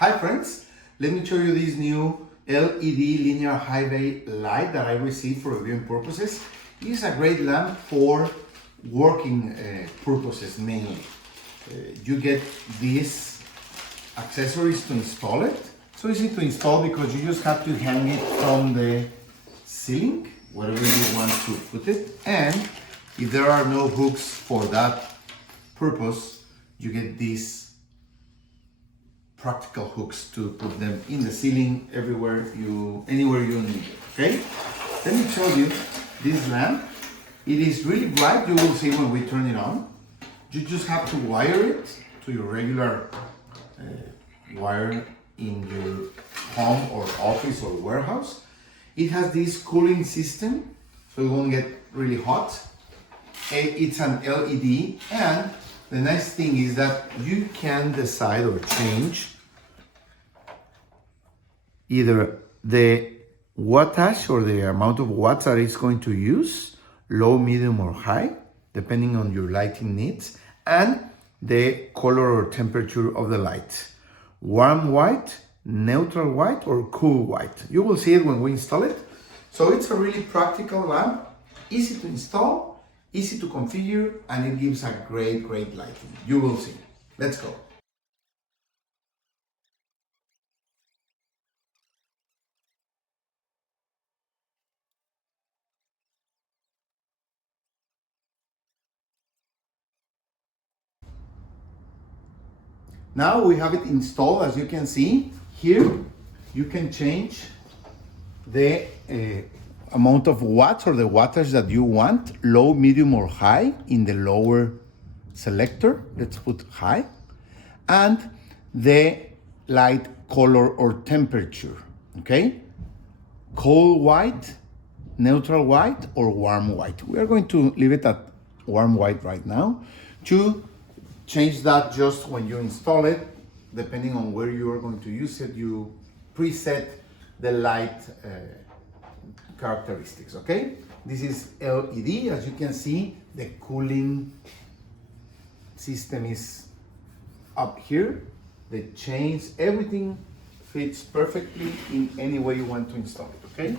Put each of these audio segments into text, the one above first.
Hi friends, let me show you this new LED linear highway light that I received for viewing purposes. It is a great lamp for working purposes mainly. You get these accessories to install it. So easy to install because you just have to hang it from the ceiling, wherever you want to put it. And if there are no hooks for that purpose, you get these practical hooks to put them in the ceiling anywhere you need it. Okay, let me show you this lamp. It is really bright. You will see when we turn it on. You just have to wire it to your regular wire in your home or office or warehouse. It has this cooling system, so it won't get really hot. It's an LED, and the nice thing is that you can decide or change either the wattage or the amount of watts that it's going to use, low, medium, or high, depending on your lighting needs, and the color or temperature of the light. Warm white, neutral white, or cool white. You will see it when we install it. So it's a really practical lamp, easy to install, easy to configure, and it gives a great lighting. You will see. Let's go. Now we have it installed. As you can see here, you can change the amount of watts or the wattage that you want, low, medium, or high in the lower selector. Let's put high. And the light color or temperature, okay? Cold white, neutral white, or warm white. We are going to leave it at warm white right now. To change that just when you install it, depending on where you are going to use it, you preset the light characteristics, okay? This is LED. As you can see, the cooling system is up here. The chains, everything fits perfectly in any way you want to install it, okay?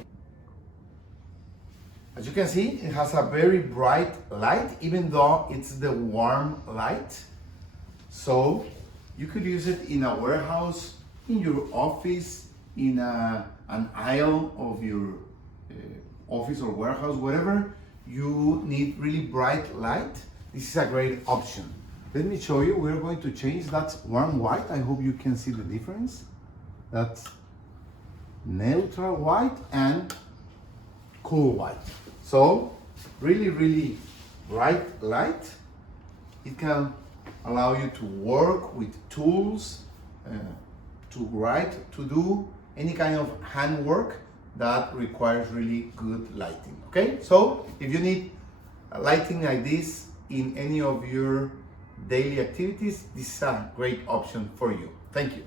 As you can see, it has a very bright light, even though it's the warm light. So you could use it in a warehouse, in your office, in an aisle of your office or warehouse, wherever you need really bright light. This is a great option. Let me show you. We're going to change. That's warm white. I hope you can see the difference. That's neutral white and cool white. So really bright light. It can allow you to work with tools, to write, to do any kind of handwork that requires really good lighting. Okay, so if you need lighting like this in any of your daily activities, this is a great option for you. Thank you.